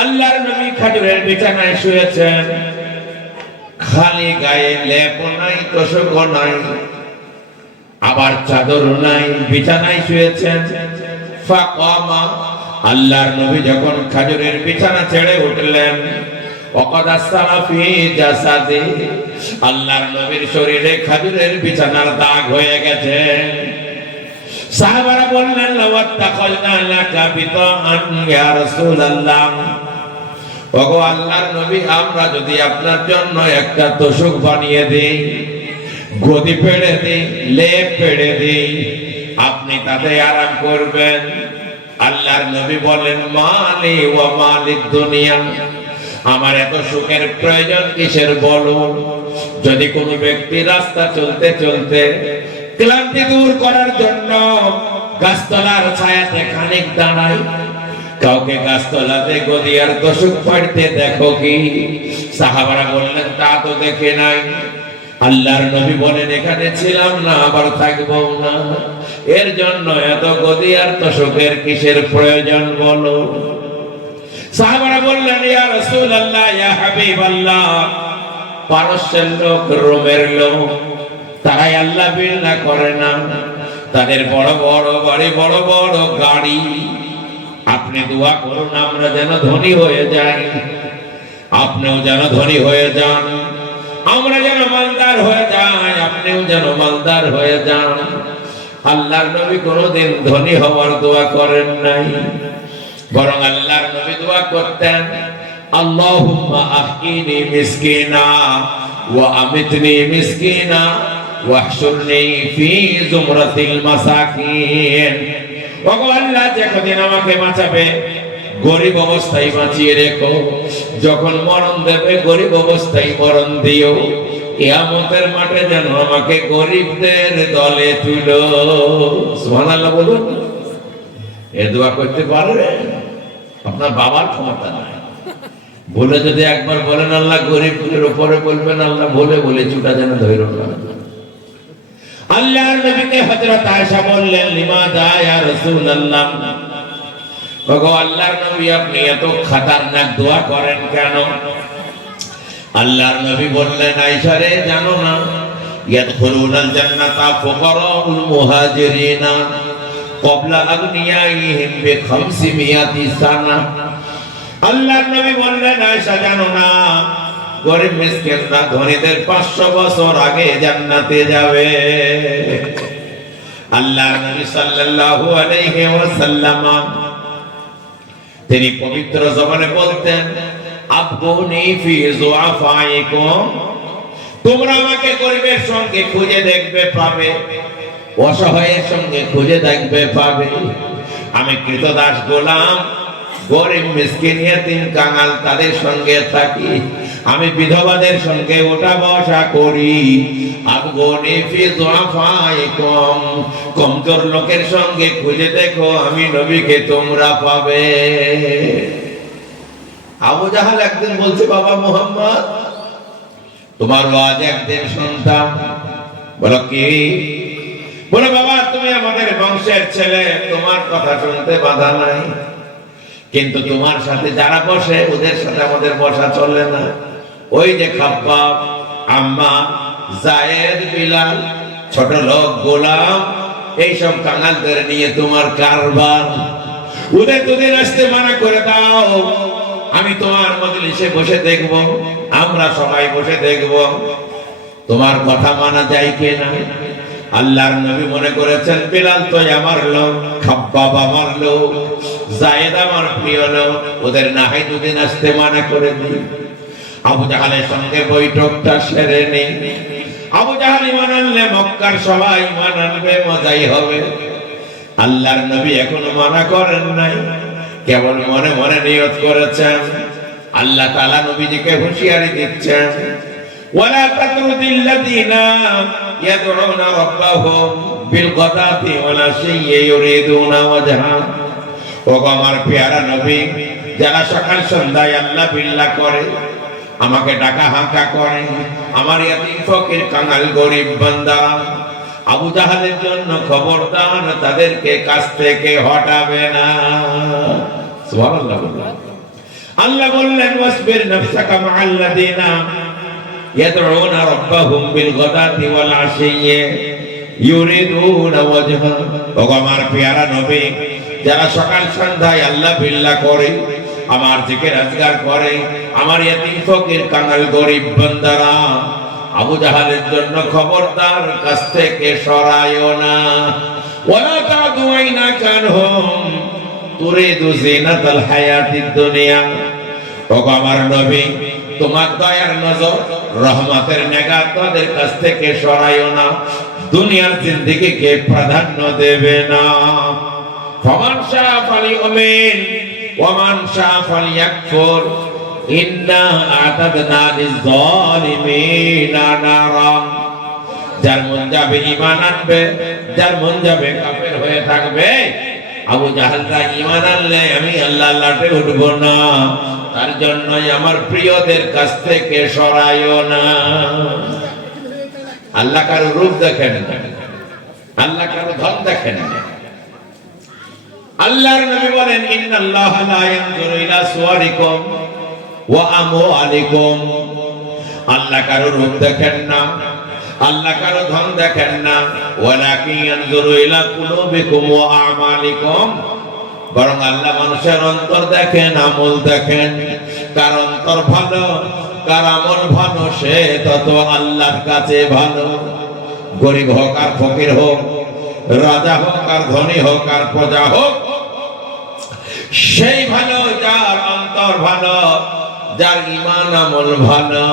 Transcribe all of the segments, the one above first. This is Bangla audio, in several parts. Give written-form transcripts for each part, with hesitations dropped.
আল্লাহর নবী খেজুরের বিছানায় শুয়েছেন, খালি গায়ে লেপও নাই, তোশকও নাই, আবার চাদরও নাই, বিছানায় শুয়েছেন। ফাকামা, আল্লাহর নবী যখন খেজুরের বিছানা ছেড়ে উঠলেন, ওয়াকাদ আসরা ফি জাসাদি, আল্লাহর নবীর শরীরে খেজুরের বিছানার দাগ হয়ে গেছে। সাহাবারা বললেন, লাওয়াত্তাখাযনা লাকা বিতাআন ইয়া রাসূলুল্লাহ, ওগো আল্লাহর নবী, আমরা যদি আপনার জন্য একটা তোশক বানিয়ে দেই, গদি পেড়ে দেই, লেপ পেড়ে দেই, আপনি তাতে আরাম করবেন। আল্লাহর নবী বলেন, মালি ওয়া মালিদ দুনিয়া, আমার এত সুখের প্রয়োজন কিসের বলো? যদি কোনো ব্যক্তি রাস্তা চলতে চলতে ক্লান্তি দূর করার জন্য গাছতলার ছায়াতে খানিক দাঁড়ায়, কাউকে গাছতলাতে গদি আর তোশক পাড়তে দেখো কি? সাহাবারা বললেন, তা তো দেখে নাই। আল্লাহর নবী বলেন, এখানে ছিলাম না, আবার থাকবো না, এর জন্য এত গদি আর তোশকের কিসের প্রয়োজন বলো? সাহাবারা বললেন, ইয়া রাসূলুল্লাহ, ইয়া হাবিবাল্লাহ, পারস্যের লোক, রোমের লোক, তারাই আল্লাহ বিল্লাহ করে না, তাদের বড় বড় বাড়ি, বড় বড় গাড়ি। আপনি দোয়া করুন আমরা যেন ধনী হয়ে যাই, আপনিও যেন ধনী হয়ে যান, আমরা যেন মালদার হয়ে যাই, আপনিও যেন মালদার হয়ে যান। আল্লাহর নবী কোনোদিন ধনী হওয়ার দোয়া করেন নাই, বরং আল্লাহর নবী দোয়া করতেন, আল্লাহুম্মা আহইনি মিসকিনা ওয়া আমিতনি মিসকিনা ওয়াহশুরনি ফি যুমরাতিল মাসাকিন। ওগো আল্লাহ, যতদিন আমাকে বাঁচাবে গরিব অবস্থায় বাঁচিয়ে রেখো, যখন মরণ দেবে গরিব অবস্থায় মরণ দিও, কিয়ামতের মাঠে যেন আমাকে গরিবদের দলে তুলো। সুবহানাল্লাহ বলুন। এ দোয়া করতে পারবেন? আপনার বাবার ক্ষমতা নাই, বলে যদি একবার বলেন আল্লাহ গরিবদের উপরে বলবেন, আল্লাহ বলে বলে চুটা যেন ধইর না। আল্লাহর নবীকে হযরত আয়েশা বললেন, লিমাযা ইয়া রাসূলুল্লাহ, ওগো আল্লাহর নবী, আপনি এত খতরনাক দোয়া করেন কেন? আল্লাহর নবী বললেন, আয়েশা রে, জানো না, ইয়াদখুলুনাল জান্নাতা ফুকারাউল মুহাজিরিনা ক্বাবলা আগনিয়াইহিম বি500 সানা। আল্লাহর নবী বললেন, আয়েশা জানো না, গরিব মিসকিনরা ধনীদের 500 বছর আগে জান্নাতে যাবে। আল্লাহর নবী সাল্লাল্লাহু আলাইহি ওয়াসাল্লাম তিনি পবিত্র জবানে বলতেন, আবগুনি ফি যুআফাইকুম, তোমরা আমাকে গরিবের সঙ্গে খুঁজে দেখবে পাবে, অসহায়ের সঙ্গে খুঁজে দেখবে পাবে। আমি কৃতদাস গোলাম, গরিব মিসকিন ইয়েতিম কাঙাল তাদের সঙ্গে থাকি, আমি বিধবাদের সঙ্গে ওঠা বসা করি। আবগুনি ফি যুআফাইকুম, কমজোর লোকের সঙ্গে খুঁজে দেখো, আমি নবীকে তোমরা পাবে। আবু জাহাল একদিন বলছে, বাবা মুহাম্মদ, তোমার ওয়াজ একদিন শুনতাম। বলো কি? বলে, বাবা তুমি আমাদের বংশের ছেলে, তোমার কথা শুনতে বাধা নাই, কিন্তু তোমার সাথে যারা বসে ওদের সাথে আমাদের বসা চলে না। ওই যে খাব্বাব, আম্মার, যায়েদ, বিলাল, ছোট লোক, গোলাম, এইসব কাঙালদের নিয়ে তোমার কারবার। ওদের দুদিন আসতে মানা করে দাও, আমি তোমার মজলিসে বসে দেখব, আমরা সবাই বসে দেখব তোমার কথা মানা যায় কিনা। আল্লাহর নবী মনে করেছেন, বিলাল তো আমার লোক, খাব্বাব আমার লোক, যায়েদ আমার প্রিয় লোক, ওদের না হয় দুদিন আসতে মানা করে দিই। আবু জাহালের সঙ্গে বৈঠকটা সেরে নেই। আবু জাহাল ঈমান আনলে মক্কার সবাই ঈমান আনবে, মজাই হবে। আল্লাহর নবী এখনো মানা করেন নাই, কেবল মনে মনে নিয়ত করেছেন। আল্লাহ তাআলা নবীজিকে হুঁশিয়ারি দিচ্ছেন, ওয়ালা তাতরুদিল্লাযিনা ইয়াদউনা রাব্বাহুম বিলগাদাতি ওয়ালা শাইয়্যা ইউরিদুনা ওয়াজহা। ওগো আমার পেয়ারা নবী, যারা সকাল সন্ধ্যায় আল্লাহ বিল্লাহ করে, আমাকে ডাকা হাঁকা করে, আমার ইয়াতীম ফকির কাঙাল গরিব বান্দা, আবু জাহালের জন্য খবরদার, তাদেরকে কাছ থেকে হটাবে না। সুবহানাল্লাহ। আল্লাহ বললেন ওয়াসবির নাফসাকা মাআল্লাযিনা ইয়াদউনা রাব্বাহুম বিল গাদাতি ওয়াল আশিয়্যি ইউরিদুনা ওয়াজহা। ও আমার পেয়ারা নবী, যারা সকাল সন্ধ্যায় আল্লাহ বিল্লাহ করে, আমার জিকির আজকার করে, আমার ইয়তীম ফকির কাঙাল গরিব বান্দারা, আবু জাহালের জন্য খবরদার কাছ থেকে সরায়ও না। ওয়ালা তাদু আইনাকা আনহুম তুরিদু জিনাতাল হায়াতিদ দুনিয়া। ও আমার নবী, তোমার দয়ার নজর, রহমতের নিগাহ তাদের কাছ থেকে সরায়ও না, দুনিয়ার জিন্দেগিকে প্রাধান্য দেবে না। ফামান শাআ ফালিউমিন ওয়া মান শাআ ফালিয়াকফুর ইন্না আ'তাদনা লিয-যালিমিনা নারা। যার মন যাবে ঈমান আনবে, যার মন যাবে কাফের হয়ে থাকবে। আবু জাহালরা ঈমান আনলে আমি আল্লাহ লাটে উঠবো না, তার জন্যই আমার প্রিয়দের কাছ থেকে সরায়ও না। আল্লাহ কারো রূপ দেখেন না, আল্লাহ কারো ধন দেখেন না। আল্লাহর নবী বলেন ইন্নাল্লাহা লা ইয়ানজুরু ইলা সুওয়ারিকুম ওয়া আমওয়ালিকুম। আল্লাহ কারো রূপ দেখেন না, আল্লাহ কারো ধন দেখেন না, ওয়ালাকিন ইয়ানজুরু ইলা কুলুবিকুম ওয়া আমালিকুম। বরং আল্লাহ মানুষের অন্তর দেখেন, আমল দেখেন। কার অন্তর ভালো, কার আমল ভালো, সে তত আল্লাহর কাছে ভালো। গরিব হোক আর ফকির হোক, রাজা হোক আর ধনী হোক আর প্রজা হোক, সেই ভালো যার অন্তর ভালো, যার ঈমান আমল ভালো।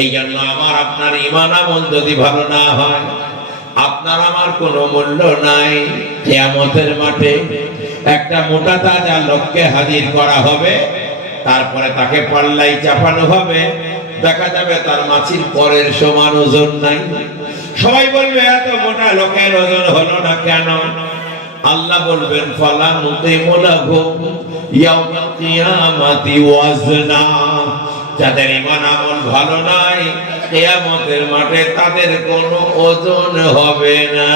এই জন্য আমার আপনার ঈমান আমল যদি ভালো না হয়, আপনার আমার কোনো মূল্য নাই। কিয়ামতের মাঠে একটা মোটা তাজা লোককে হাজির করা হবে, তারপরে তাকে পাল্লাই চাপানো হবে, দেখা যাবে তার মাছির পরের সমান ওজন নাই। সবাই বলবে এত মোটা লোকের ওজন হলো না কেন? আল্লাহ বলবেন ফালা নুকিমু লাহুম ইয়াউমাল কিয়ামাতি ওয়াজনা। যাদের ঈমান আমল ভালো নাই, কিয়ামতের মাঠে তাদের কোনো ওজন হবে না।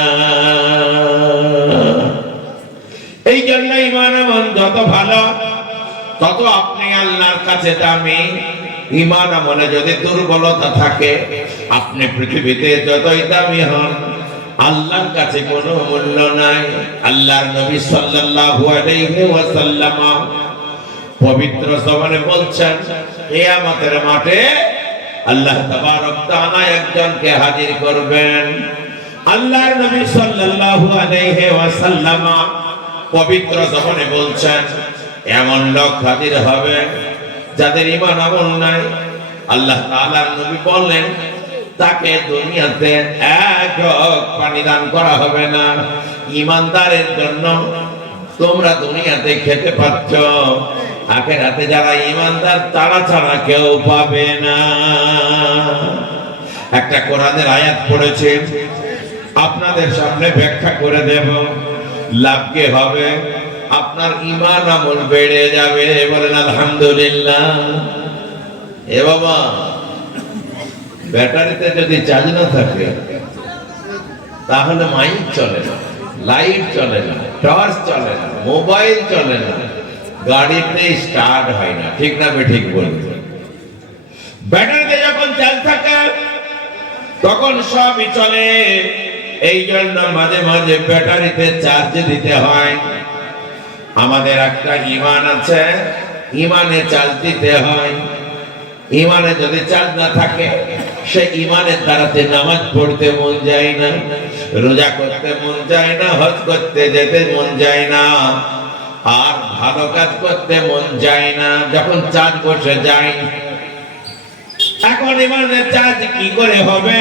এই জন্য ঈমান আমল যত ভালো, তত আপনি আল্লাহর কাছে দামি। ঈমান আমলে যদি দুর্বলতা থাকে, আপনি পৃথিবীতে যতই দামি হন, আল্লাহর কাছে কোনো মূল্য নাই। আল্লাহর নবী সাল্লাল্লাহু আলাইহি ওয়াসাল্লাম পবিত্র জবানে বলছেন, কিয়ামতের মাঠে আল্লাহ তাবারক তাআলা একজনকে হাজির করবেন। আল্লাহর নবী সাল্লাল্লাহু আলাইহি ওয়াসাল্লাম পবিত্র জবানে বলছেন, এমন লোক হাজির হবে যাদের ঈমান আমল নাই। আল্লাহ তাআলার নবী বললেন, তাকে দুনিয়াতে এক ঢোক পানি দান করা হবে না। ঈমানদারের জন্য তোমরা দুনিয়াতে খেতে পাচ্ছ, আখিরাতে যারা ঈমানদার তারা ছাড়া কেউ পাবে না। একটা কোরআনের আয়াত পড়েছে, আপনাদের সামনে ব্যাখ্যা করে দেব। লাভকে হবে, আপনার ঈমান আমল বেড়ে যাবে। বলেন আলহামদুলিল্লাহ। এ বাবা, ব্যাটারিতে যদি চার্জ না থাকে তাহলে মাইক চলে না, লাইট চলে না, টর্চ চলে না, মোবাইল চলে না, গাড়িতে স্টার্ট হয় না। ঠিক না ঠিক বলবো? ব্যাটারিতে যখন চার্জ থাকে তখন সবই চলে। এই জন্য মাঝে মাঝে ব্যাটারিতে চার্জ দিতে হয়। আমাদের একটা ঈমান আছে, ঈমানে চার্জ দিতে হয়। ঈমানে যদি চার্জ না থাকে, সে ঈমানের দ্বারাতে নামাজ পড়তে মন যায় না, রোজা করতে মন যায় না, হজ করতে যেতে মন যায় না, আর ভালো কাজ করতে মন যায় না যখন চার্জ বসে যায়। এখন ঈমানের চার্জ কি করে হবে?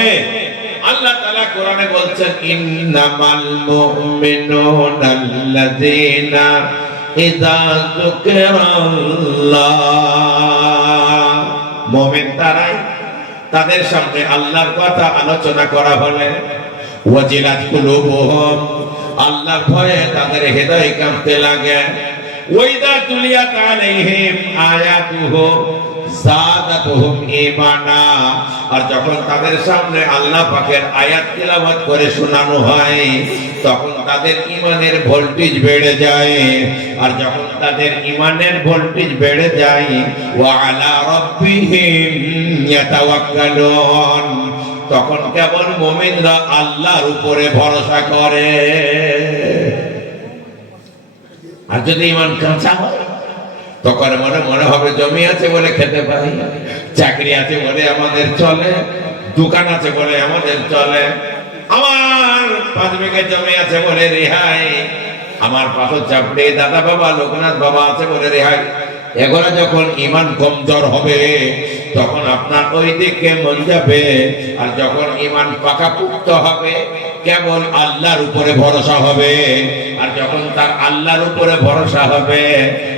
আল্লাহ তাআলা কোরআনে বলছেন, ইন্নামাল মুমিনুনা আল্লাযীনা ইযা যুকিরাল্লাহ। মুমিন তারাই, তাদের সামনে আল্লাহর কথা আলোচনা করা হলে ওয়াজিলাত কুলুবুহুম, আল্লাহর ভয়ে তাদের হৃদয় কাঁপতে লাগে। ওয়াইদা তুলিয়াত আলাইহিম আয়াতুহু যাদাতুহুম ঈমানা। আর যখন তাদের সামনে আল্লাহ পাকের আয়াত তিলাওয়াত করে শোনানো হয় তখন তাদের ঈমানের ভোল্টেজ বেড়ে যায়। আর যখন তাদের ঈমানের ভোল্টেজ বেড়ে যায় ওয়া আলা রাব্বিহিম ইয়াতাওয়াক্কালুন, তখন কেবল মুমিনরা আল্লাহর উপরে ভরসা করে। আর যদি ঈমান কাঁচা হয় তখন মনে হবে জমি আছে বলে খেতে পাই, চাকরি আছে বলে আমাদের চলে, দোকান আছে বলে আমাদের চলে, আমার 5 বিঘা জমি আছে বলে রেহাই, আমার পাথর চাপড়ে দাদা বাবা লোকনাথ বাবা আছে বলে রেহাই। এগুলো যখন ঈমান কমজোর হবে তখন আপনার ওই দিকে মন যাবে। আর যখন ঈমান পাকাপোক্ত হবে কেবল আল্লাহর উপরে ভরসা হবে। আর যখন তার আল্লাহর উপরে ভরসা হবে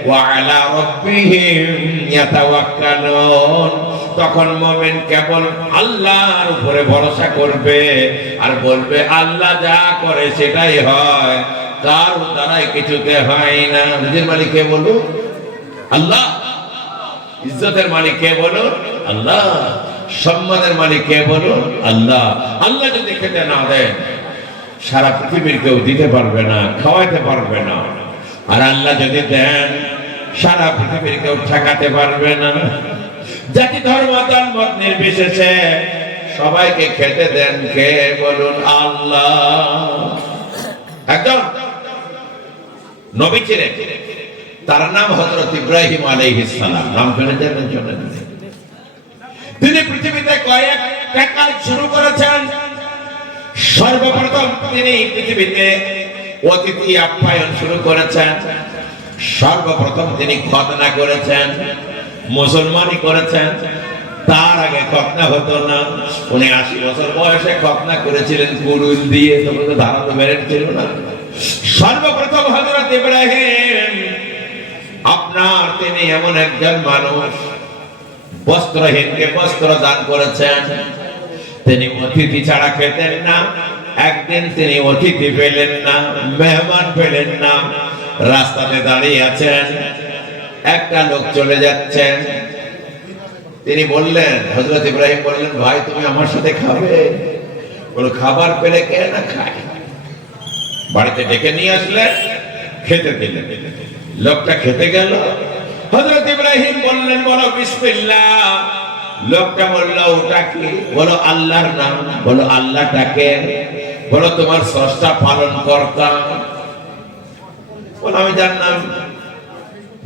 ওয়া আলা রাব্বিহিম ইয়াতাওয়াক্কালুন, তখন মুমিন কেবল আল্লাহর উপরে ভরসা করবে আর বলবে আল্লাহ যা করে সেটাই হয়, কারো দ্বারাই কিছুতে হয় না। নিজের মালিক কে বলুন? আল্লাহ। ইজ্জতের মালিক কে বলুন? আল্লাহ। সম্মানের মালিক কে বলুন? আল্লাহ। আল্লাহ যদি খেতে না দেন সারা পৃথিবীর কেউ দিতে পারবে না, খাওয়াতে পারবে না। আর আল্লাহ যদি দেন সারা পৃথিবীর কেউ ঠেকাতে পারবে না। জাতি ধর্ম দল মত নির্বিশেষে সবাইকে খেতে দেন কে বলুন? আল্লাহ। একজন নবী ছিলেন, তার নাম হযরত ইব্রাহিম আলাইহিস সালাম। নাম শুনেছেন? তিনি পৃথিবীতে কয়েকটা কাজ শুরু করেছেন। সর্বপ্রথম তিনি পৃথিবীতে অতিথি আপ্যায়ন শুরু করেছেন। সর্বপ্রথম তিনি খতনা করেছেন, মুসলমানি করেছেন। তার আগে খতনা হতো না। উনি 80 বছর বয়সে খতনা করেছিলেন কুরুল দিয়ে, তখন তো ধারণ বেরেট ছিল না। সর্বপ্রথম হযরত ইব্রাহিম আপনার তিনি এমন একজন মানুষ বস্ত্রহীনকে বস্ত্র দান করেছেন। তিনি অতিথি ছাড়া খেতেন না। একদিন তিনি অতিথি পেলেন না, মেহমান পেলেন না। রাস্তাতে দাঁড়িয়ে আছেন, একটা লোক চলে যাচ্ছেন। তিনি বললেন, হযরত ইব্রাহিম বললেন, ভাই তুমি আমার সাথে খাবে? বলো খাবার পেলে কে না খায়। বাড়িতে ডেকে নিয়ে আসলেন, খেতে দিলেন। লোকটা খেতে গেল। হযরত ইব্রাহিম বললেন, বলো বিসমিল্লাহ। লোকটা বলল, ওটা কি? বলো আল্লাহর নাম। বলো আল্লাহটাকে? বলো তোমার স্রষ্টা পালন কর্তা। বলো আমি যার নাম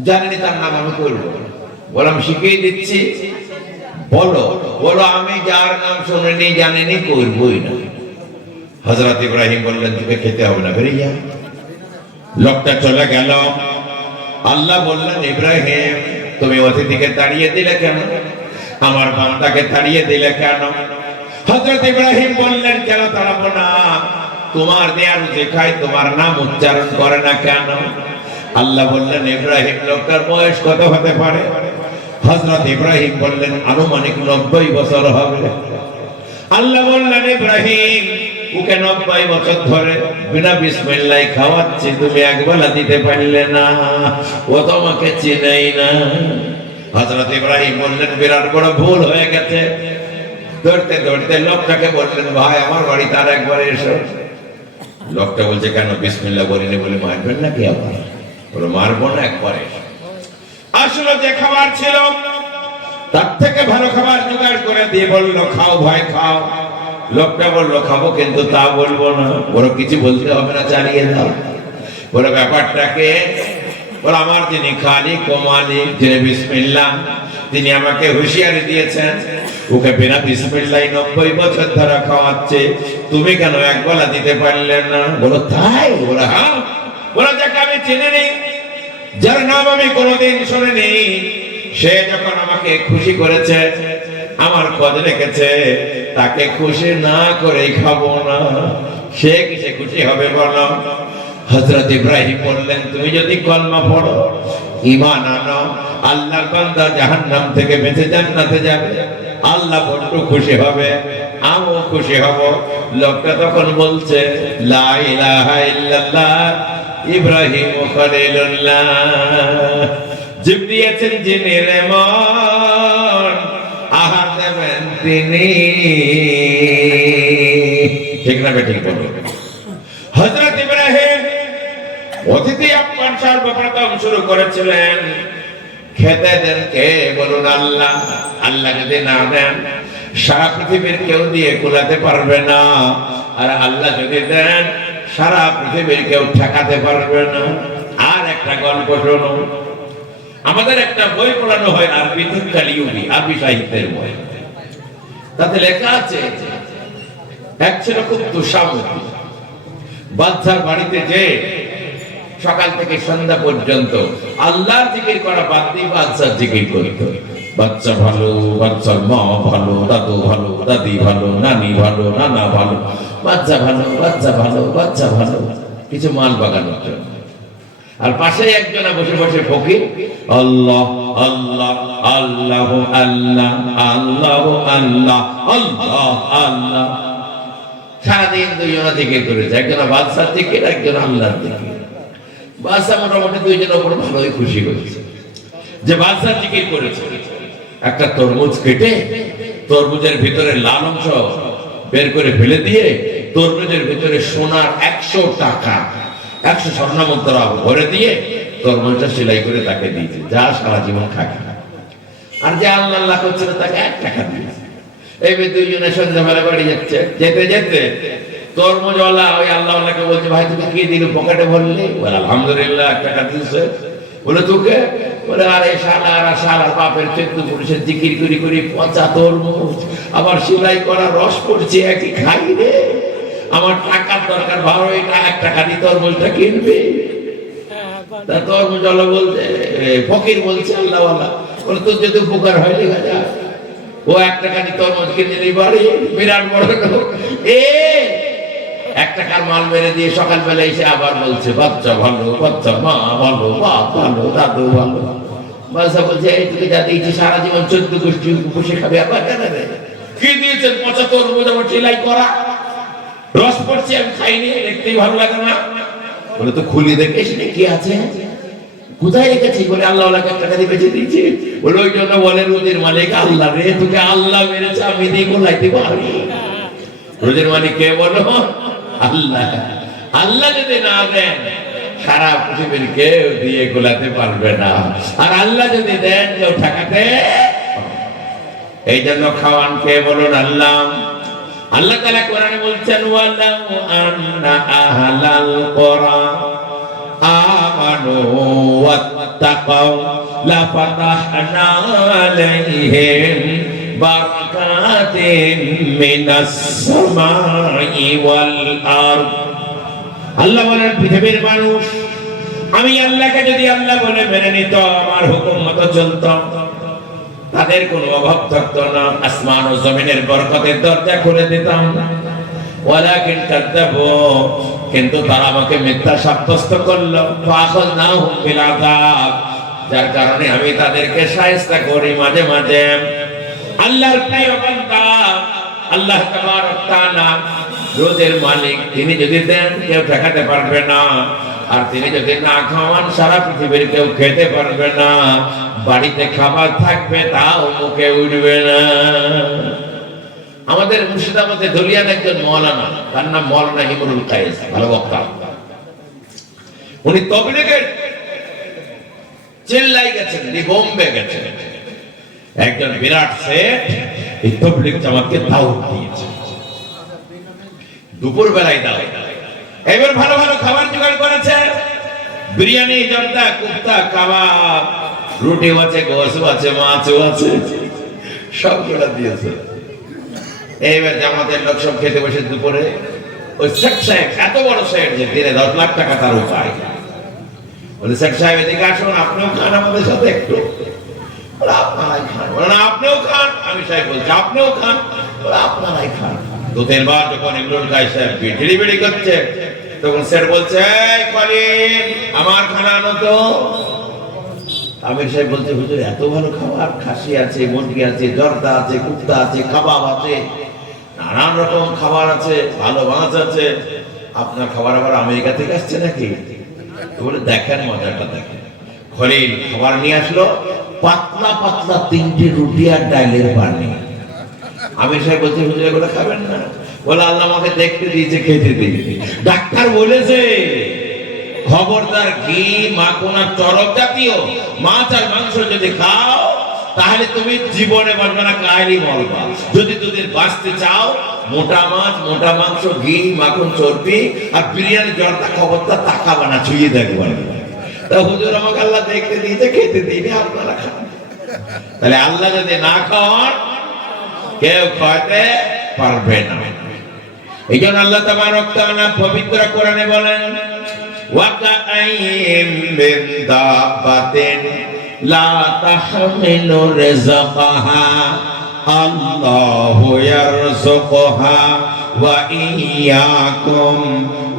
জানিনি তার নাম আমি করবো। বলো আমি শিখিয়ে দিচ্ছি। বলো। বলো আমি যার নাম শুনিনি জানিনি করবই না। হযরত ইব্রাহিম বললেন, তোকে খেতে হবে না, বেরিয়ে যা। লোকটা চলে গেল। আল্লাহ বললেন, ইব্রাহিম তুমি অতিথিকে তাড়িয়ে দিলে কেন? আমার বান্দাকে তাড়িয়ে দিলে কেন? হযরত ইব্রাহিম বললেন, কেন তাড়াবো না? তোমার দেয়া রুজি খায়, তোমার নাম উচ্চারণ করে না কেন? আল্লাহ বললেন, ইব্রাহিম লোকটার বয়স কত হতে পারে? হযরত ইব্রাহিম বললেন, আনুমানিক 90 বছর হবে। আল্লাহ বললেন, ইব্রাহিম ওকে 90 বছর ধরে বিনা বিসমিল্লাহ খাওয়াচ্ছি, তুমি একবেলা দিতে পারলে না? ও তোমাকে চিনেই না। হযরত ইব্রাহিম বললেন, বিরাট বড় ভুল হয়ে গেছে। দৌড়তে দৌড়তে লোকটাকে বললেন, ভাই আমার বাড়ি তার একবার এসো। লোকটা বলছে, কেন বিসমিল্লাহ বলিনি বলে মারবেন নাকি? আবার বলো মারবো না, একবারে আসলে যে খাবার ছিল তার থেকে ভালো খাবার জোগাড় করে দিয়ে বললো, খাও ভাই খাও। লোকটা বললো, খাবো কিন্তু তা বলবো না। বলো কিছু বলতে হবে না, চালিয়ে দাও। বলো ব্যাপারটাকে? বলো আমার যিনি খালিক ও মালিক, যিনি বিসমিল্লাহ, তিনি আমাকে হুঁশিয়ারি দিয়েছেন ওকে বিনা বিসমিল্লাহ 90 বছর ধরে খাওয়াচ্ছে, তুমি কেন একবেলা দিতে পারলে না? বলো তাই? বলো হ্যাঁ। বলো যাকে আমি চিনি নি, যার নাম আমি কোনোদিন শুনিনি, সে যখন আমাকে খুশি করেছে, আমার খোঁজ রেখেছে, তাকে খুশি না করে খাবো না। সে কিসে খুশি হবে বলো? হযরত ইব্রাহিম বললেন, তুমি যদি কলমা পড়ো, ঈমান আনো, আল্লাহর বান্দা জাহান্নাম থেকে বেঁচে জান্নাতে যাবে, আল্লাহ বড় খুশি হবে, আমিও খুশি হব। লোকটা তখন বলছে, লা ইলাহা ইল্লাল্লাহ ইব্রাহিম খলিলুল্লাহ। জীব দিয়েছেন যিনি রে মন, আহার দেবেন তিনি। ঠিক না বেঠিক বলো? হযরত ইব্রাহিম অতিথি আপ্যায়ন সর্বপ্রথম শুরু করেছিলেন। খেতে দেন কে? বলুন আল্লাহ। আল্লাহ যদি না দেন সারা পৃথিবীর কেউ দিয়ে কুলাতে পারবে না, আর আল্লাহ যদি দেন সারা পৃথিবীর কেউ ঠেকাতে পারবে না। আর একটা গল্প শোনো। আমাদের একটা বই পড়ানো হয় আরবি কালিউবি, আরবি সাহিত্যের বই। তাতে লেখা আছে এক ছিল খুব তুষামতি, বাচ্চার বাড়িতে যে সকাল থেকে সন্ধ্যা পর্যন্ত আল্লাহর জিকির করা বাদ দিয়ে বাচ্চার জিকির করতো। বাচ্চা ভালো, বাচ্চার মা ভালো, দাদু ভালো, দাদি ভালো, নানি ভালো, নানা ভালো, বাচ্চা ভালো, বাচ্চা ভালো, বাচ্চা ভালো, কিছু মাল বাগানোর জন্য। আর পাশে একজনা বসে বসে ফকির, আল্লাহ আল্লাহ আল্লাহ আল্লাহ আল্লাহ আল্লাহ আল্লাহ আল্লাহ। সারাদিন দুইজনা জিকির করেছে, একজনা বাদশার জিকির, একজনা আল্লাহর জিকির। বাদশা মোটামুটি দুইজনের উপর ভালোই খুশি করেছে যে বাদশার জিকির করেছে। একটা তরমুজ কেটে তরমুজের ভিতরে লাল অংশ বের করে ফেলে দিয়ে তরমুজের ভিতরে সোনার 100 টাকা, 100 স্বর্ণমুদ্রা ভরে দিয়ে তরমুজটা সেলাই করে তাকে দিয়েছে, যা সারা জীবন খাবে। আর যে আল্লাহ আল্লাহ করছিল তাকে 1 টাকা দিয়েছে। এই দুইজনে সন্ধ্যাবেলা বাড়ি যাচ্ছে, যেতে যেতে তরমুজওয়ালা ওই আল্লাহওয়ালাকে বলছে, ভাই তুমি কি দিল পকেটে ভরলে? বলে আলহামদুলিল্লাহ 1 টাকা দিয়েছে। বলে তোকে? বলে আরে শালার বাপের 14 পুরুষের জিকির করি করি পচা তরমুজ, আবার সেলাই করা রস পড়ছে, একই খাই রে। আমার টাকার দরকার, ভালো এটা 1 টাকা দিয়ে তরমুজটা কিনবে। তা তরমুজওয়ালা বলছে, ফকির বলছে আল্লাহওয়ালা, বলে তোর যদি উপকার হয় লেখা যা, ও 1 টাকা দিয়ে তরমুজ কিনে নিয়ে বাড়ি, বিরাট বড় লোক। 1 টাকার মাল মেরে দিয়ে সকালবেলা এসে আবার বলছে বাচ্চা ভালো, বাচ্চা মা ভালো, বাপ ভালো, দাদু ভালো। বাদশা বলছে এই তুমি যা দিয়েছি সারা জীবন 14 গোষ্ঠী বসে খাবে, আবার কেন রে? কি দিয়েছেন? পচা তরমুজ, আমার সেলাই করা রস পড়ছে, আমি খাইনি, দেখতেই ভালো লাগে না। বলে তো খুলি দেখে সেটা কি আছে, কোথায় রেখেছি? বলে আল্লাহওয়ালাকে 1 টাকা দিয়ে বেঁচে দিয়েছি। বলে ওই জন্য বলে রোজের মালিক আল্লাহ রে, তোকে আল্লাহ মেরেছে, আমি দিয়ে গোলাইতে পারি। রোজের মালিক কে বলো? আল্লাহ। আল্লাহ যদি না দেন সারা পৃথিবীর কেউ দিয়ে গোলাতে পারবে না, আর আল্লাহ যদি দেন কেউ ঠেকাতে। এই জন্য খাওয়ান কে? বলুন আল্লাহ। আল্লাহ তাআলা কোরআনে বলছেন, ওয়ালাউ আন্না আহলাল কুরআ আমানু ওয়াত্তাকাউ লাফাতাহনা আলাইহিম বারাকাতিন মিনাস সামাই ওয়াল আরদ। আল্লাহ বলেন পৃথিবীর মানুষ আমি আল্লাহকে যদি আল্লাহ বলে মেনে নিত, আমার হুকুম মতো চলত, তাদের কোনো অভাব থাকতো না, আসমান ও জমিনের বরকতের দরজা খুলে দিতাম। ওয়ালাকিন কাযাবু, কিন্তু তারা আমাকে মিথ্যা সাব্যস্ত করলো। ফাআখাযনাহুম বিল আযাব, যার কারণে আমি তাদেরকে শায়েস্তা করি মাঝে মাঝে। আল্লাহর প্রিয় বান্দা, আল্লাহ তাবারক তাআলা রোজের মালিক, তিনি যদি দেন কেউ ঠেকাতে পারবে না, আর তিনি যদি না খাওয়ান সারা পৃথিবীর কেউ খেতে পারবে না। বাড়িতে খাবার থাকবে তাও মুখে উঠবে না। আমাদের মুর্শিদাবাদে ধুলিয়ান একজন মাওলানা, তার নাম মাওলানা ইমরুল কায়েস, ভালো বক্তা। উনি তবলিগের চেল্লাই গেছেন, বোম্বে গেছেন। একজন বিরাট শেঠ এই তবলিগ জামাতকে দাওয়াত দিয়েছে, দুপুর বেলায় দাওয়াত। এবার ভালো ভালো খাবার জোগাড় করেছে, বিরিয়ানি, জর্দা, কুফতা, কাবাব, রুটি আছে, গোশত আছে, মাছও আছে, সবগুলো দিয়েছে। এইবার জামাতের লোক সব খেতে বসে দুপুরে ওই শেখ সাহেব, এত বড় শেখ যে দিনে 10 লাখ টাকা তার উপায়। বলে শেখ সাহেব এদিকে আসুন, আপনিও খান আমাদের সাথে একটু। বলে আপনারাই খান। বলে না আপনিও খান। আমি সাহেব বলছি আপনিও খান। বলে আপনারাই খান। দুদিন বার যখন ইমরুল কায়েস সাহেব বিড়ি করছে, তখন স্যার বলছে এই কলিম আমার খানা আনো তো। আমির সাহেব বলছে হুজুর এত ভালো খাবার, খাসি আছে, মুরগি আছে, জর্দা আছে, কুফতা আছে, কাবাব আছে, নানান রকম খাবার আছে, ভালো মাছ আছে, আপনার খাবার আবার আমেরিকা থেকে আসছে নাকি? বলে দেখেন মজাটা দেখেন। খলিল খাবার নিয়ে আসলো, পাতলা পাতলা 3টে রুটি আর ডালের পানি। আমি সাহেব বলছি, হুজুর এগুলো খাবেন না। বলে, আল্লাহ আমাকে দেখতে দিয়েছে, খেতে দিয়েছে। ডাক্তার বলেছে খবরদার ঘি, মাখন আর চরক জাতীয় মাছ আর মাংস যদি খাও তাহলে তুমি জীবনে বাঁচবে না, কায়রই মরবা। যদি তুমি বাঁচতে চাও, মোটা মাছ, মোটা মাংস, ঘি, মাখন, চর্বি আর বিরিয়ানি জর্দা খবরদার তাকাবা না, ছুঁয়ে দেখবা। তা হুজুর আমাকে আল্লাহ দেখতে দিয়েছে, খেতে দিইনি, আপনারা খান। তাহলে আল্লাহ যদি না খাওয়ান, কেউ খাওয়াতে পারবে না। এই জন্য আল্লাহ তাবারক তাআলা পবিত্র কোরআনে বলেন, ওয়াকাআইয়িম মিন দাব্বাতিন লা তাহমিলু রিজকাহা আল্লাহু ইয়ারযুকুহা ওয়া ইয়্যাকুম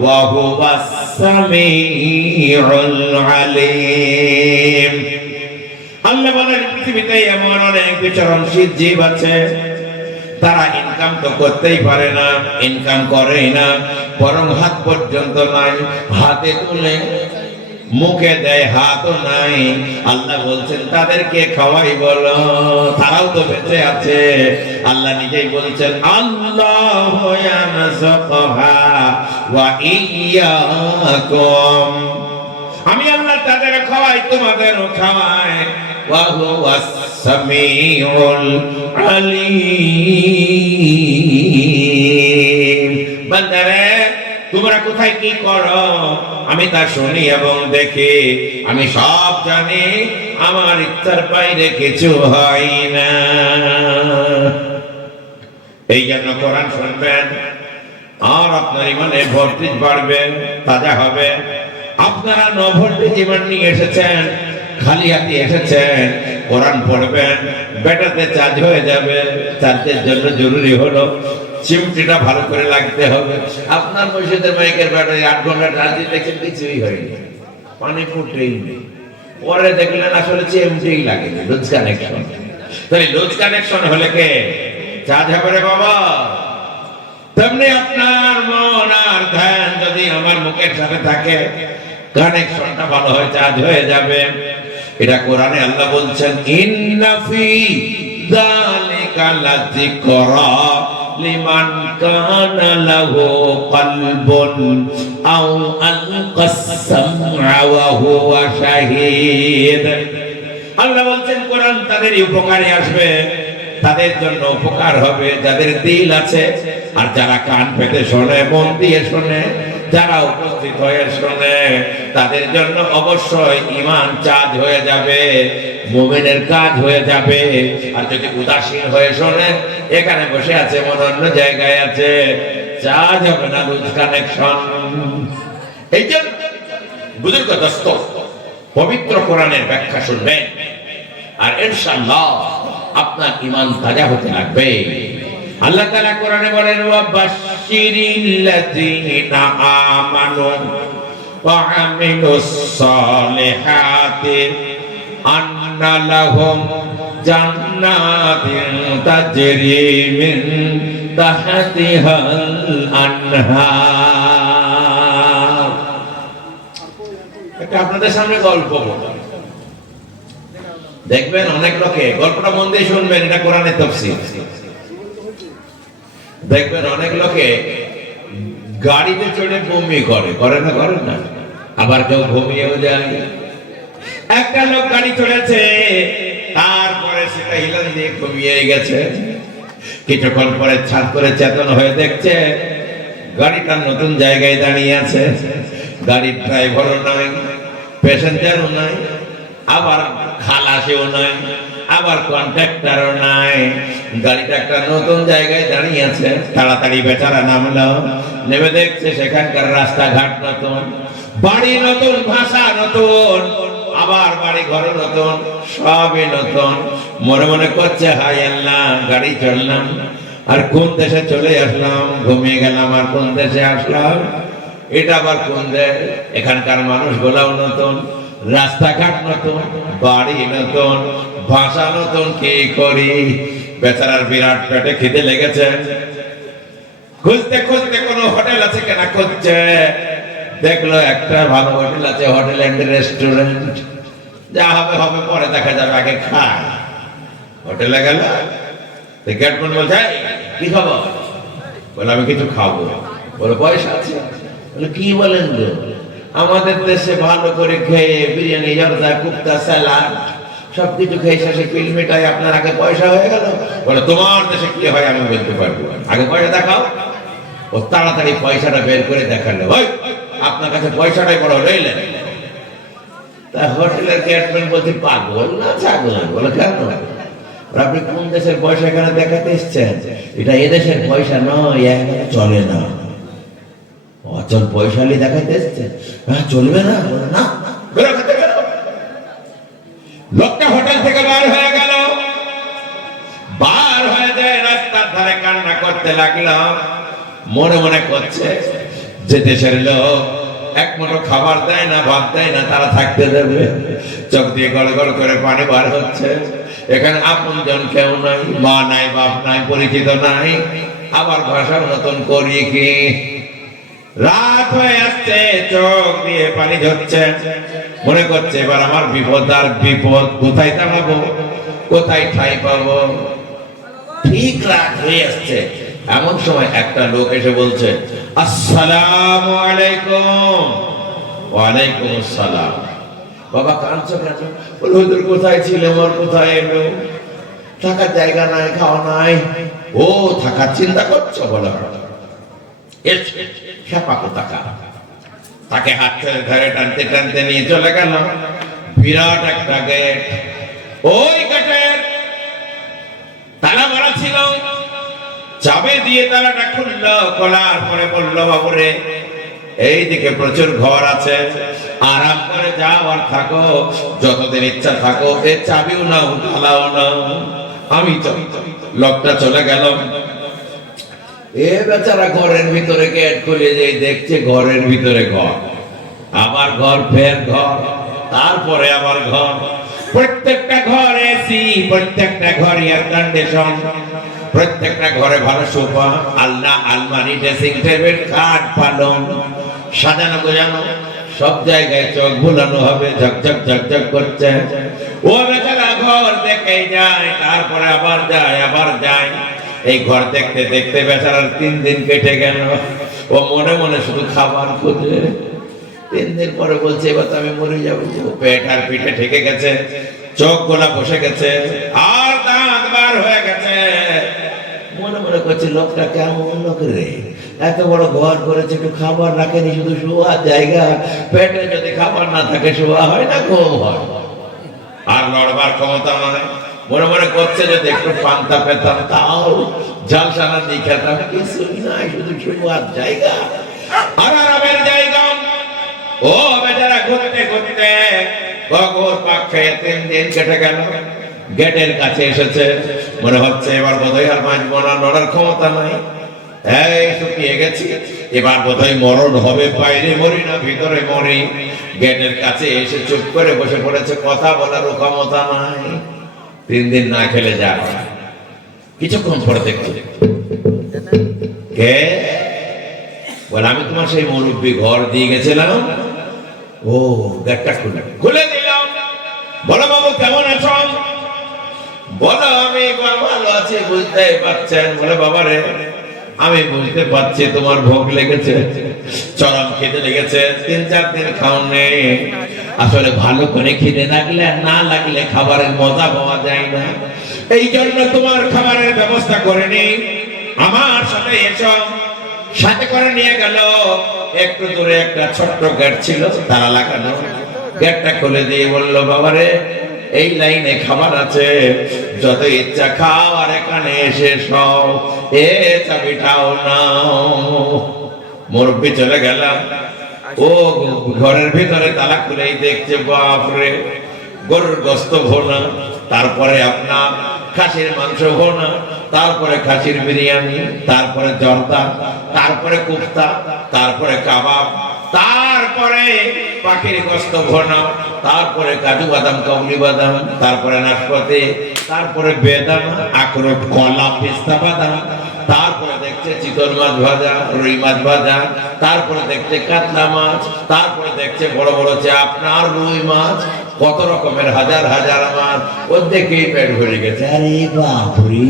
ওয়া হুয়াস সামিউল আলীম। আল্লাহ বলেন, পৃথিবীতে এমন অনেক বিচরণশীল জীব আছে, তারা ইনকাম তো করতেই পারে না, ইনকাম করেই না, বরং হাত পর্যন্ত নাই, হাতে তুলে মুখে দেয়, হাতও নাই। আল্লাহ বলছেন তাদেরকে খাওয়াই বলো, তারাও তো বেঁচে আছে। আল্লাহ নিজেই বলছেন, আল্লাহু ইয়ারযুকুহা ওয়া ইয়্যাকুম, আমি আল্লাহ তাদের খাওয়াই, তোমাদেরও খাওয়াই। ওয়া হুয়াস সামিউল আলীম। বান্দারে, তোমরা কোথায় কি করো আমি তা শুনি এবং দেখি, আমি সব জানি, আমার ইচ্ছার বাইরে কিছু হয় না। এই জন্য কোরআন শুনবেন আর আপনার ইমানে ভোল্টেজ বাড়বে, তাজা হবে। আপনারা 9 ভোল্টেজ ইমান নিয়ে এসেছেন, খালি হাতে এসেছেন, কোরআন পড়বেন, ব্যাটারিতে চার্জ হয়ে যাবে। চার্জের জন্য জরুরি হলো চিমটিটা ভালো করে লাগতে হবে। আপনার মসজিদের মাইকের ব্যাটারি 8 ঘন্টা চার্জ দিতে কিছুই হয়নি, পানি ফুটেই নেই। পরে দেখলেন আসলে চিমটিই লাগেনি, লুজ কানেকশন। তাই লুজ কানেকশন হলে কে চার্জ হবে রে বাবা? তেমনি আপনার মন আর ধ্যান যদি আমার মুখের সাথে থাকে, কানেকশনটা ভালো হয়ে চার্জ হয়ে যাবে। এটা কোরআনে আল্লাহ বলছেন, ইন্না ফি যালিকা লাযিকরা লিমান কানা লাহু কলবুন আও আলকাস সামআ ওয়া হুয়া শাহীদ। আল্লাহ বলছেন কোরআন তাদের উপকারে আসবে, তাদের জন্য উপকার হবে যাদের দিল আছে, আর যারা কান পেতে শোনে, মন দিয়ে শোনে, যারা উপস্থিত হয়ে শোনে, তাদের জন্য অবশ্যই ঈমান চার্জ হয়ে যাবে, মুমিনের কাজ হয়ে যাবে। আর যদি উদাসীন হয়ে শোনে, এখানে বসে আছে মনে অন্য জায়গায় আছে, চার্জ হবে না, লুজ কানেকশন। এই জন্য বুজুর্গ দোস্ত, পবিত্র কোরআনের ব্যাখ্যা শুনবেন, আর ইনশাআল্লাহ আপনার ঈমান তাজা হতে লাগবে। আল্লাহ তাআলা কোরআনে বলেন, ওয়া বাশশিরিল্লাযীনা আমানু ওয়া আমিলুস সালিহাতি আন্না লাহুম জান্নাতিন তাজরি মিন তাহতিহাল আনহার। এটা আপনাদের সামনে গল্প বলবো, দেখবেন অনেক লোকে, গল্পটা মন দিয়ে শুনবেন, এটা কোরআনের তাফসীর। দেখবেন অনেক লোকে গাড়িতে চড়ে বমি করে না, করে না, আবার কেউ ঘুমিয়েও যায়। একটা লোক গাড়ি চড়েছে, তারপরে সেটা হিলান দিয়ে ঘুমিয়ে গেছে। কিছুক্ষণ পরে ছাদ করে চেতন হয়ে দেখছে গাড়িটা নতুন জায়গায় দাঁড়িয়ে আছে, গাড়ির ড্রাইভারও নাই, প্যাসেঞ্জারও নাই, আবার খালাসিও নাই, আবার কন্ট্রাক্টরও নাই। গাড়িটা একটা নতুন জায়গায় দাঁড়িয়ে আছে। তাড়াতাড়ি বেচারা নামলো, নেমে দেখছে সেখানকার রাস্তাঘাট নতুন, বাড়ি নতুন, ভাষা নতুন, আবার বাড়ি ঘর নতুন, সবই নতুন। মনে মনে করছে, হাই আল্লাহ, গাড়ি চললাম আর কোন দেশে চলে আসলাম, ঘুমিয়ে গেলাম আর কোন দেশে আসলাম, এটা আবার কোন দেশ? এখানকার মানুষগুলাও নতুন, রাস্তাঘাট নতুন, বাড়ি নতুন, ভাষা নতুন, কি করি? বেচারার বিরাট পেটে খিদে লেগেছে। খুঁজতে খুঁজতে কোনো হোটেল আছে কেনা খুঁজছে, দেখলো একটা ভালো হোটেল আছে, হোটেল এন্ড রেস্টুরেন্ট। যা হবে হবে, পরে দেখা যাবে, আগে খায়। হোটেলে গেল, গেটম্যান বলছে কি খাবো? বলে আমি কিছু খাবো। বলে পয়সা আছে? বলে কি বলেন গো, আমাদের দেশে ভালো করে খেয়ে বিরিয়ানি, জর্দা, কুপ্তা, স্যালাড সবকিছু খেয়ে শেষে পিল মিটাই, আপনার আগে পয়সা হয়ে গেল? বলে তোমার দেশে কি হয় আমি বলতে পারবো, আগে পয়সা দেখাও। ও তাড়াতাড়ি পয়সাটা বের করে দেখালো, ওই আপনার কাছে পয়সাটাই বড় রইলেন। তা হোটেলের গেটম্যান বলছে পাগল না ছাগল? বলে কেন? আপনি কোন দেশের পয়সা এখানে দেখাতে এসছেন? এটা এদেশের পয়সা নয়, এখানে চলে না। অচল পয়সালি দেখাতে এসছেন? হ্যাঁ চলবে না? বলে না, বেরো খেতে বেরো। লোকটা হোটেল থেকে বার হয়ে গেল, বার হয়ে যায় রাস্তার ধারে কান্না করতে লাগলো, মনে মনে করছে যে দেশের লোক এক মুঠো খাবার দেয় না, ভাত দেয় না, তারা থাকতে দেবে? চোখ দিয়ে গড় গড় করে পানি বার হচ্ছে। এখানে আপন জন কেউ নাই, মা নাই, বাপ নাই, পরিচিত নাই, আবার ভাষার নতুন করি কি? রাত হয়ে আসছে, চোখ দিয়ে পানি ঝরছে, মনে করছে এবার আমার বিপদ আর বিপদ, কোথায় দাঁড়াবো, কোথায় ঠাই পাবো? ঠিক রাত হয়ে আসছে, এমন সময় একটা লোক এসে বলছে আসসালামু আলাইকুম। ওয়ালাইকুম আসসালাম। বাবা কাঁদছো কেন? বলে হুজুর কোথায় ছিলে, মোর কোথায় এলো, থাকার জায়গা নাই, খাওয়া নাই। ও থাকার চিন্তা করছো? বলো তাকে হাত ছেড়ে ধরে টানতে টানতে নিয়ে চলে গেল। বিরাট একটা গেট, ওই গেটের তালা মারা ছিল, চাবি দিয়ে তালাটা খুললো, খোলার পরে বললো বাবুরে এইদিকে প্রচুর ঘর আছে, আরাম করে যাও আর থাকো, যতদিন ইচ্ছা থাকো, এ চাবিও নাও, তালাও নাও, আমি লোকটা চলে গেল। এ বেচারা ঘরের ভিতরে গেট খুলে যেই দেখছে ঘরের ভিতরে ঘর, আবার ঘর, ফের ঘর, তারপরে আবার ঘর, প্রত্যেকটা ঘর এসি, প্রত্যেকটা ঘর এয়ার কন্ডিশন, প্রত্যেকটা ঘরে ভালো সোফা, আলনা, আলমারি, ড্রেসিং টেবিল, খাট, পালং, সাজানো গোজানো, সব জায়গায় চোখ ভুলানো হবে, ঝকঝক ঝকঝক করছে। ও বেচারা ঘর দেখে যায়, তারপরে আবার যায়, আবার যায়। এই ঘর দেখতে দেখতে বেচারার 3 দিন কেটে গেল। ও মনে মনে শুধু খাবার খোঁজে। 3 দিন পরে বলছে এবার তো আমি মরে যাবো। পেট আর পিঠে ঠেকে গেছে, চোখ গোলা বসে গেছে, আর দাঁত বার হয়ে গেছে। মনে মনে করছে লোকটা কেমন লোক রে, এত বড় ঘর করেছে, একটু খাবার রাখেনি, শুধু শোয়ার জায়গা। পেটে যদি খাবার না থাকে শোয়া হয় না? কম হয়। আর লড়বার ক্ষমতা নয়। মনে মনে করছে যদি একটু পান্তা পেতাম, তাও জালসানা দিয়ে খেতাম, কিছুই নাই, শুধু শোয়ার জায়গা আর আরামের জায়গা। ও বেচারা ঘুরতে ঘুরতে গগর পাক খেয়ে 3 দিন কেটে গেল। গেটের কাছে এসেছে, মনে হচ্ছে এবার বোধহয় আর বাঁচবো না, লড়ার ক্ষমতা নাই, এই শুকিয়ে গেছি, এবার বোধহয় মরণ হবে, বাইরে মরি না ভিতরে মরি। গেটের কাছে এসে চুপ করে বসে পড়েছে, কথা বলার ক্ষমতা নাই। 3 দিন না খেলে যায়। কিছুক্ষণ পরে দেখছি কে বলে আমি তোমার সেই মুরব্বী ঘর দিয়ে গেছিলাম। ও গেটটা খুলে দিলাম। বলো বাবু কেমন আছো? বলো আমি ভালো আছি, বুঝতে পারছেন? বলে বাবা রে আমি বুঝতে পারছি তোমার ভোগ লেগেছে, চরম খিদে লেগেছে, 3-4 দিন খাওনি। আসলে ভালো করে খিদে লাগলে না লাগলে খাবারের মজা পাওয়া যায় না, এই জন্য তোমার খাবারের ব্যবস্থা করেনি। আমার সাথে এসো। সাথে করে নিয়ে গেল। একটু দূরে একটা ছোট্ট গেট ছিল, তালা লাগানো। গেটটা খুলে দিয়ে বলল বাবারে এই লাইনে খাবার আছে, যত ইচ্ছা খাও, আর এখানে এসে সব এ চাবিটাও নাও। মুরব্বি চলে গেলাম। ও ঘরের ভিতরে তালা খুলেই দেখছে বাপরে গরুর গোস্ত ভোনা, তারপরে আপনার খাসির মাংস ভোনা, তারপরে খাসির বিরিয়ানি, তারপরে জর্দা, তারপরে কুফতা, তারপরে কাবাব, তারপরে পাখির গোস্ত ভোনা, তারপরে কাজু বাদাম, কাবলি বাদাম, তারপরে নাশপাতি, তারপরে বেদানা, আখরোট, কলা, পেস্তা বাদাম, তারপরে দেখছে চিতল মাছ ভাজা, রুই মাছ ভাজা, তারপরে দেখছে কাতলা মাছ, তারপরে দেখছে বড় বড় যে আপনার রুই মাছ, কত রকমের হাজার হাজার মাছ, ওর দেখেই পেট ভরে গেছে। আরে বাপরে,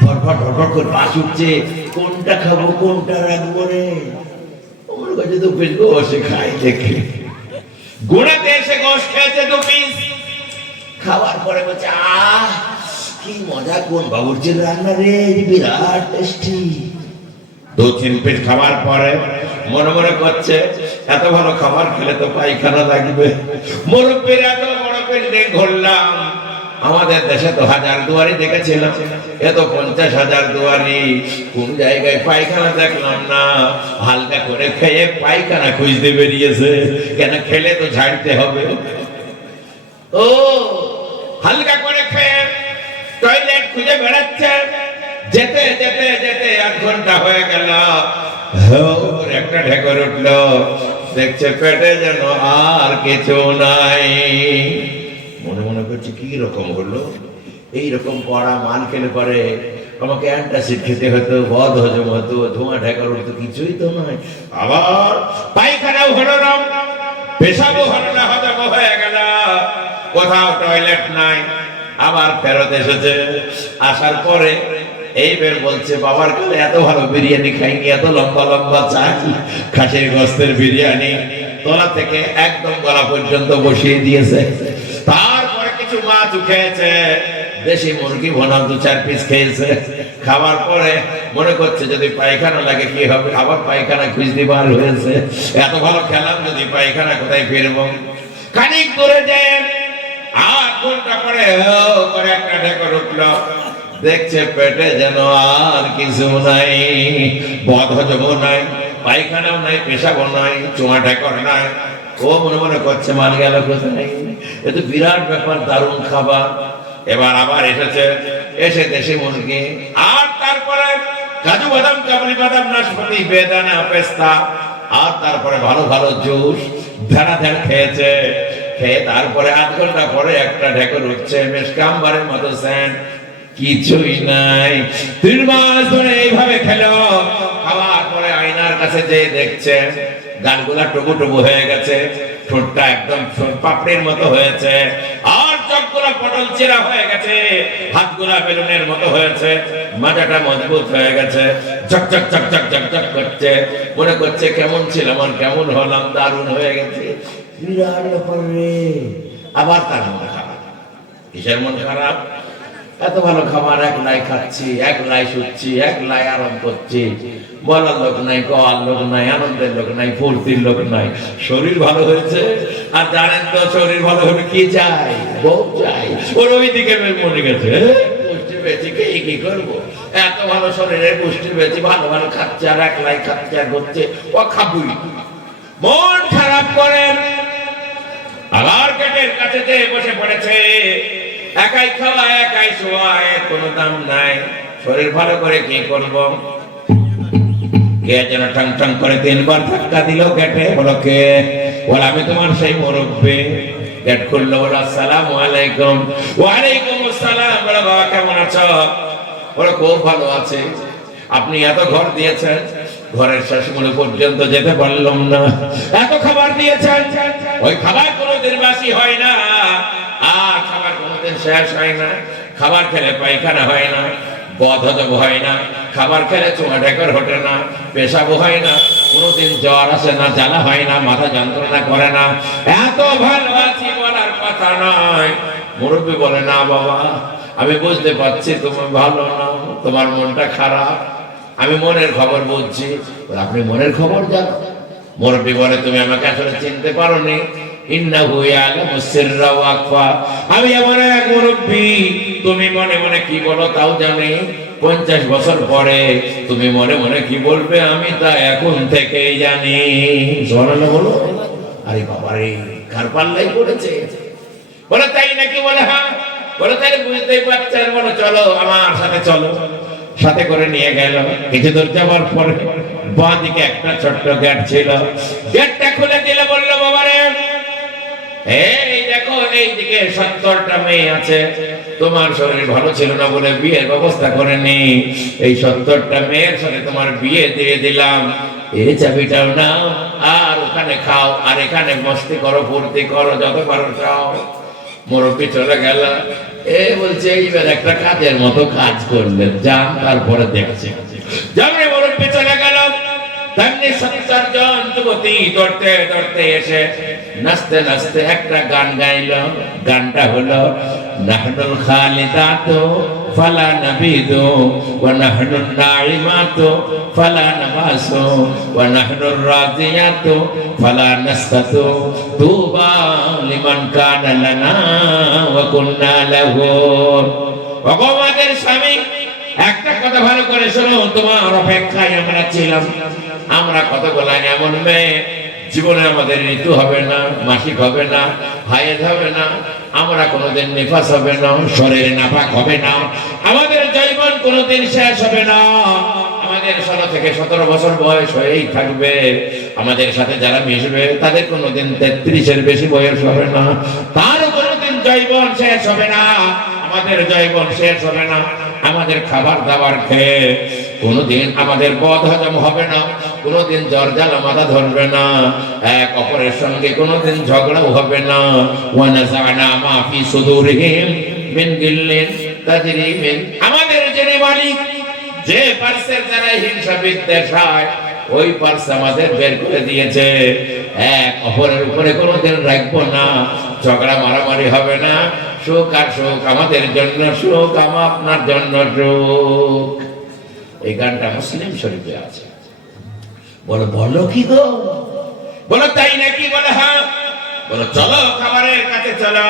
ফটফট ফটফট করে পাশ উঠছে, কোনটা খাবো কোনটা রাখবো রে। আমার কাছে তো পিস বসে খাই দেখে গোড়াতে এসে গোশ খেয়েছে 2 পিস। খাওয়ার পরে বলছে আহ কি মজা, কোন বাবুর্চির রান্না রে, বিরাট টেস্টি। 2-3 পিস খাবার পরে মনে মনে করছে এত ভালো খাবার খেলে তো পায়খানা লাগবে। মুরব্বির এত বড় বিল্ডিং ঘুরলাম, আমাদের দেশে তো 1000 দুয়ারি দেখেছিলাম, এত 50,000 দুয়ারি, কোন জায়গায় পায়খানা দেখলাম না। হালকা করে খেয়ে পায়খানা খুঁজতে বেরিয়েছে, কেন খেলে তো ঝাড়তে হবে। ও হালকা করে খেয়ে টয়লেট খুঁজে বেড়াচ্ছে, যেতে যেতে যেতে 1 ঘন্টা হয়ে গেল। একটা ঢেকর উঠলো, দেখছে পেটে যেন আর কিছু নাই। মনে মনে করছে কি রকম হলো, এইরকম কড়া মাল খেলে পরে আমাকে অ্যান্টাসিড খেতে হতো, বদ হজম হতো, ধোঁয়া ঢেকর উঠতো, কিছুই তো নয়। আবার পায়খানাও হলো না, পেশাবও হলো না, হজম হয়ে গেল, কোথাও টয়লেট নাই। আবার ফেরত এসেছে, আসার পরে এইবার বলছে বাবার কাছে এত ভালো বিরিয়ানি খাইনি, এত লম্বা লম্বা চাই, খাসির গোস্তের বিরিয়ানি, তলা থেকে একদম গলা পর্যন্ত বসিয়ে দিয়েছে। তারপরে কিছু মাছ খেয়েছে, দেশি মুরগি ভোনা 2-4 পিস খেয়েছে। খাবার পরে মনে করছে যদি পায়খানা লাগে কি হবে, আবার পায়খানা খুঁজতে বার হয়েছে। এত ভালো খেলাম, যদি পায়খানা কোথায় ফিরবো। খানিক দূরে যায়, 8 ঘন্টা পরে করে একটা ঢেকর উঠলো, দেখছে পেটে যেন আর কিছু নাই, বদ হজমও নাই, পায়খানাও নাই, পেশাবও নাই, চোঁয়া ঢেকর নাই। ও মনে মনে করছে মাল গেল কোথায়, এ তো বিরাট ব্যাপার, দারুণ খাবার। এবার আবার এসেছে, এসে দেশি মুরগি, আর তারপরে কাজু বাদাম, কাবুলি বাদাম, নাশপাতি, বেদানা, পেস্তা, আর তারপরে ভালো ভালো জুস ধারা ধার খেয়েছে। খেয়ে তারপরে 8 ঘন্টা পরে একটা ঢেকর উঠছে, মেশকাম্বারের মতো স্যান্ড, কিছুই নাই। 3 মাস ধরে এইভাবে খেলো। খাওয়ার পরে আয়নার কাছে যেয়ে দেখছে গালগুলা টুকু টুকু হয়ে গেছে, ঠোঁটটা একদম পাপড়ির মতো হয়েছে, আর চোখগুলা পটল চিরা হয়ে গেছে, হাতগুলা বেলুনের মতো হয়েছে, মাথাটা মজবুত হয়ে গেছে, ঝকঝক ঝকঝক ঝকঝক করছে। মনে করছে কেমন ছিলাম আর কেমন হলাম, দারুণ হয়ে গেছে, বিরাট ব্যাপার রে। আবার তার মন খারাপ। কিসের মন খারাপ? এত ভালো খাবার একলাই খাচ্ছি, একলাই শুচ্ছি, একলাই আরাম করছি, বলার লোক নাই, কওয়ার লোক নাই, আনন্দের লোক নাই, ফুর্তির লোক নাই। শরীর ভালো হয়েছে, আর জানেন তো শরীর ভালো হলে কি চাই, বউ চাই। ওর ওই দিকে মনে গেছে পুষ্টি পেয়েছি, কি করবো, এত ভালো শরীরের পুষ্টি পেয়েছি, ভালো ভালো খাচ্ছে আর একলাই খাচ্ছে আর করছে, ও খাবুই। মন খারাপ করে আবার গেটের কাছে যেয়ে বসে পড়েছে। একাই খাওয়া, একাই শোয়া, এর কোনো দাম নাই। শরীর ভালো করে কি করব? কে যেন ঠং ঠং করে 3 বার ধাক্কা দিল গেটে। বলো কে? বলে আমি তোমার সেই মুরব্বী। গেট খুললো, বলো আসসালামু আলাইকুম। ওয়ালাইকুম আসসালাম। বলো বাবা কেমন আছো? বলো খুব ভালো আছে। আপনি এত ঘর দিয়েছেন, ঘরের শেষগুলো পর্যন্ত যেতে পারলাম না। এত খাবার দিয়েছেন, ওই খাবার কোনোদিন বাসি হয় না, আর খাবার কোনোদিন শেষ হয় না। খাবার খেলে পায়খানা হয় না, বদ হজম হয় না, খাবার খেলে চোঁয়া ঢেকর ওঠে না, পেশাবও হয় না, কোনোদিন জ্বর আসে না, জ্বালা হয় না, মাথা যন্ত্রণা করে না। এত ভালো আছি বলার কথা নয়। মুরব্বী বলে না বাবা, আমি বুঝতে পারছি তুমি ভালো না, তোমার মনটা খারাপ, আমি মনের খবর বুঝছি। আপনি মনের খবর জানো? মুরব্বী বলে তুমি আমাকে আসলে চিনতে পারোনি। ইন্নাহু ইয়ালামু সিররা ওয়া আখফা। আমি এমন এক মুরব্বী, তুমি মনে মনে কি বলো তাও জানি। 50 বছর পরে তুমি মনে মনে কি বলবে আমি তা এখন থেকেই জানি। সুবহানাল্লাহ বলো। আরে বাবা রে, কার পাল্লাই পড়েছে? বলে তাই নাকি? বলে হ্যাঁ। বলে তাই বুঝতেই পারছেন, বলো চলো আমার সাথে চলো। সাথে করে নিয়ে গেল। কিছু দূর যাওয়ার পরে বাঁ দিকে একটা ছোট্ট গেট ছিল, গেটটা খুলে দিলে বললো বাবা রে, এই দেখো এইদিকে 70টা মেয়ে আছে, তোমার শরীর ভালো ছিল না বলে বিয়ের ব্যবস্থা করে নি, এই 70টা মেয়ের সাথে তোমার বিয়ে দিয়ে দিলাম। এই চাবিটাও নাও, আর ওখানে খাও, আর এখানে মস্তি করো, ফুর্তি করো, যত পারো খাও। মুরব্বী চলে গেল। বলছে এইবার একটা কাজের মতো কাজ করলেন, যান তারপরে দেখছে। যেমনি মুরব্বী চলে গেল, তেমনি 70 জন যুবতী দৌড়তে দৌড়তে এসে নাচতে নাচতে একটা গান গাইল। গানটা হলো নাহনুল খালিদাতু ফালা নাবিদু ওয়া নাহনুন নাইমাতু ফালা নাবাসু ওয়া নাহনুর রাদিয়াতু ফালা নাসতাতু তুবা লিমান কানা লানা ওয়া কুননা লাহু। ভগবানের স্বামী, একটা কথা ভালো করে শোনো, তোমার অপেক্ষায় আমরা ছিলাম। আমরা কতগুলা এমন মেয়ে, জীবনে আমাদের ঋতু হবে না, মাসিক হবে না, হায়েজ হবে না, আমরা কোনোদিন নিফাস হবে না, শরীরে নাপাক হবে না, আমাদের জীবন কোনোদিন শেষ হবে না। আমাদের 16 থেকে 17 বছর বয়স হয়েই থাকবে। আমাদের সাথে যারা মিশবে তাদের কোনোদিন 33-এর বেশি বয়স হবে না, তারও কোনোদিন জীবন শেষ হবে না, আমাদের জীবন শেষ হবে না। আমাদের খাবার দাবার খেয়ে কোনোদিন আমাদের বদ হজম হবে না, কোনোদিন জ্বর জ্বালা মাথা ধরবে না, এক অপরের সঙ্গে কোনোদিন ঝগড়াও হবে না। ওয়ানাযা'না মা ফি সুদুরিহিম মিন গিল্লিন তাজরি মিন, আমাদের যিনি মালিক, যে পার্সের দ্বারা হিংসা বিদ্বেষ হয়, ওই পার্স আমাদের বের করে দিয়েছে। এক অপরের উপরে কোনোদিন রাখবো না, ঝগড়া মারামারি হবে না, সুখ আর সুখ আমাদের জন্য সুখ, আপনার জন্য সুখ। এই গানটা মুসলিম শরীফে আছে। বলো বলো কি গো, বলো তাই নাকি? বলে হ্যাঁ। বলো চলো খাবারের কাছে চলো।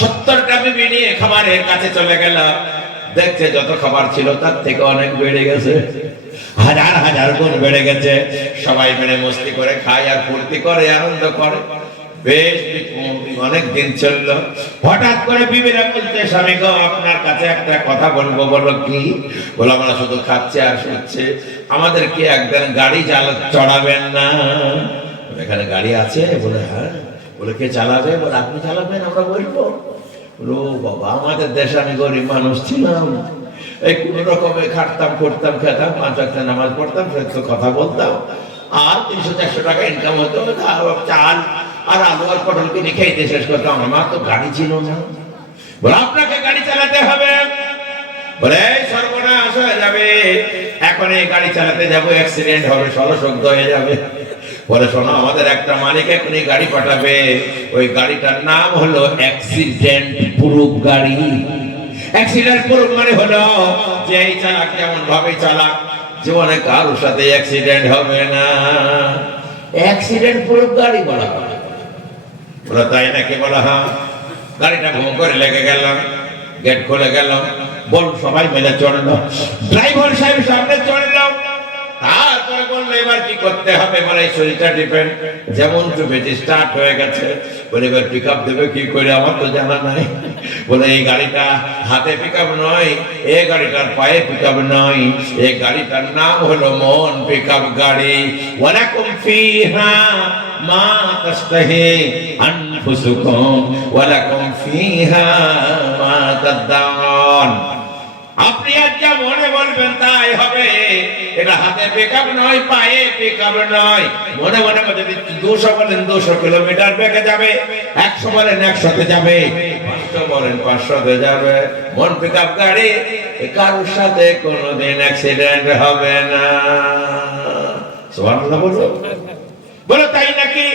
70টা বিবি নিয়ে খাবারের কাছে চলে গেল। দেখছে যত খাবার ছিল তার থেকে অনেক বেড়ে গেছে, হাজার হাজার গুণ বেড়ে গেছে। সবাই মিলে মস্তি করে খায় আর ফুর্তি করে, আনন্দ করে। বেশ অনেক দিন চললো। হঠাৎ করে বিবিরা বলছে, স্বামী গো আপনার কাছে একটা কথা বলবো। বলো কি? বলো আমরা শুধু খাচ্ছে আর শুচ্ছে, আমাদের কি একদিন গাড়ি চড়াবেন না? এখানে গাড়ি আছে? বলে হ্যাঁ। বলে কে চালাবে? বলে আপনি চালাবেন, আমরা বলবো। বলো বাবা, আমাদের দেশে আমি গরিব মানুষ ছিলাম, এই কোন রকমে খাটতাম, করতাম, খেতাম, 5 ওয়াক্ত নামাজ পড়তাম, তো কথা বলতাম, আর 300-400 টাকা ইনকাম হতো, চাল আর আলু আর পটল কিনে খেতে শেষ করতাম। আমার তো গাড়ি ছিল না। বলে আপনাকে গাড়ি চালাতে হবে। বলে সর্বনাশ হয়ে যাবে, এখন এই গাড়ি চালাতে যাবো, অ্যাক্সিডেন্ট হবে, সরসগ্ধ হয়ে যাবে। বলে শোনো, আমাদের একটা মালিক এখনই গাড়ি পাঠাবে, ওই গাড়িটার নাম হলো অ্যাক্সিডেন্ট প্রুফ গাড়ি। অ্যাক্সিডেন্ট প্রুফ মানে হলো যে এই চালাক যেমন ভাবে চালাক, জীবনে কারোর সাথে অ্যাক্সিডেন্ট হবে না। অ্যাক্সিডেন্ট প্রুফ গাড়ি বলা হয়। বলো তাই নাকি? বলা হ্যাঁ। গাড়িটা ভোঁ করে লেগে গেল, গেট খুলে গেল, বল সবাই মিলে চড়লো। ড্রাইভার সাহেব সামনে চড়লো, তারপরে বললো এবার কি করতে হবে? বলে শরীরটা টিপেন, যেমন চুপেছি স্টার্ট হয়ে গেছে। বলে এবার পিক আপ দেবে কি করে, আমার তো জানা নাই। বলে এই গাড়িটা হাতে পিক আপ নয়, এই গাড়িটার পায়ে পিক আপ নয়, এই গাড়িটার নাম হলো মন পিক আপ গাড়ি। ওয়ালাকুম ফিহা মা তাশতাহি আনফুসুকুম ওয়ালাকুম ফিহা মা তাদদাউন। আপনি আজ যা মনে বলবেন তাই হবে। এটা হাতে পিকআপ নয়, পায়ে পিকআপ নয়। মনে মনে যদি 200 বলেন 200 কিলোমিটার বেগে যাবে, 100 বলেন 100-তে যাবে, 500 বলেন 500-তে যাবে। মন পিকআপ গাড়ি, কারোর সাথে কোনোদিন অ্যাক্সিডেন্ট হবে না। সুবহানাল্লাহ বলো। বলো তাই নাকি?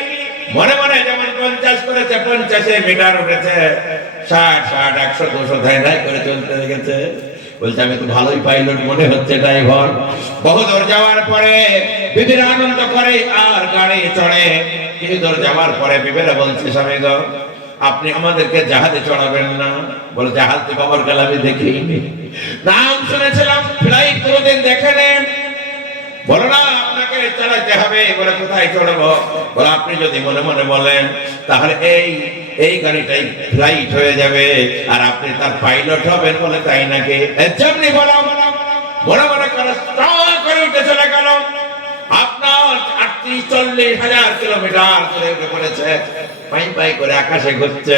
মনে মনে যেমন 50 করেছে, 50-এ মিটার উঠেছে, 60, 100, 200 ধাই ধাই করে চলতে গেছে। বলছে আমি তো ভালোই পাইলট মনে হচ্ছে ড্রাইভার। বহু দূর যাওয়ার পরে বিবিরা আনন্দ করে আর গাড়ি চড়ে। কিছু দূর যাওয়ার পরে বিবিরা বলছে, স্বামী গো আপনি আমাদেরকে জাহাজে চড়াবেন না? বলে জাহাজ তো বাবার কাল আমি দেখিনি, নাম শুনেছিলাম, ফ্লাইট কোনোদিন দেখেন। বলো না আপনাকে চালাতে হবে। বলে কোথায় চড়বো? বলে আপনি যদি মনে মনে বলেন তাহলে এই গাড়িটাই ফ্লাইট হয়ে যাবে আর আপনি তার পাইলট হবেন। বলে তাই নাকি? যেমনি বলো মনে মনে করে উঠে চলে গেল। আপনার 38-40 হাজার কিলোমিটার করে উঠে পড়েছে, পাই পাই করে আকাশে ঘুরছে।